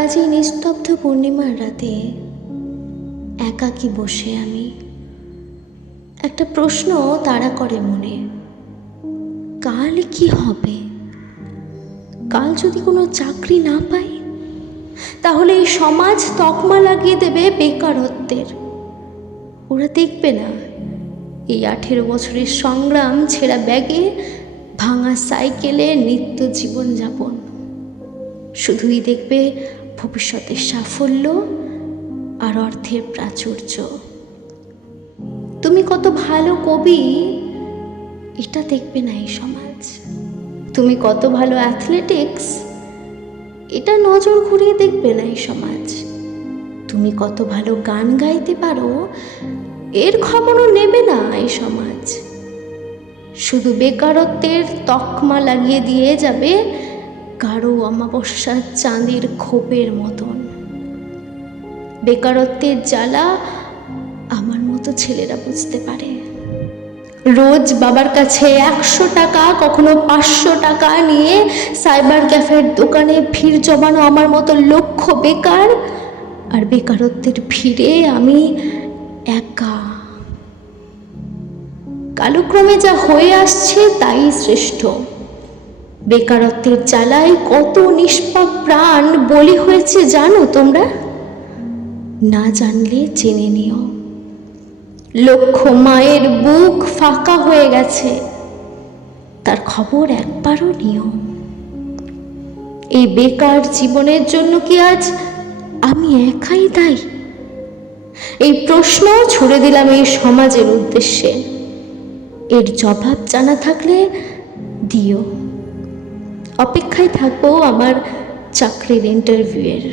আজ এই নিস্তব্ধ পূর্ণিমার রাতে একাকী বসে আমি একটা প্রশ্ন তাড়া করে মনে। কাল কি হবে? কাল যদি কোনো চাকরি না পাই, তাহলে এই সমাজ তকমা লাগিয়ে দেবে বেকারত্বের। ওরা দেখবে না এই 18 বছরের সংগ্রাম, ছেঁড়া ব্যাগে, ভাঙা সাইকেলে নিত্য জীবনযাপন। শুধুই দেখবে ভবিষ্যতের সাফল্য আর অর্থের প্রাচুর্য। তুমি কত ভালো কবি, এটা দেখবে না এই সমাজ। তুমি কত ভালো অ্যাথলেটিক্স, এটা নজর ঘুরিয়ে দেখবে না এই সমাজ। তুমি কত ভালো গান গাইতে পারো, এর খবরও নেবে না এই সমাজ। শুধু বেকারত্বের তকমা লাগিয়ে দিয়ে যাবে গাঢ় অমাবস্যার চাঁদের খোপের মতন। বেকারত্বের জ্বালা আমার মতো ছেলেরা বুঝতে পারে। রোজ বাবার কাছে 100 টাকা, কখনো 500 টাকা নিয়ে সাইবার ক্যাফের দোকানে ভিড় জমানো আমার মতো লক্ষ বেকার। আর বেকারত্বের ভিড়ে আমি একা। কালক্রমে যা হয়ে আসছে তাই শ্রেষ্ঠ। বেকারত্বের জ্বালায় কত নিষ্পাপ প্রাণ বলি হয়েছে জানো তোমরা? না জানলে জেনে নিও। লক্ষ মায়ের বুক ফাঁকা হয়ে গেছে, তার খবর একবারও নিও। এই বেকার জীবনের জন্য কি আজ আমি একাই দায়ী? এই প্রশ্ন ছুড়ে দিলাম এই সমাজের উদ্দেশ্যে। এর জবাব জানা থাকলে দিও। অপেক্ষায় থাকবো আমার চাকরির ইন্টারভিউয়ের।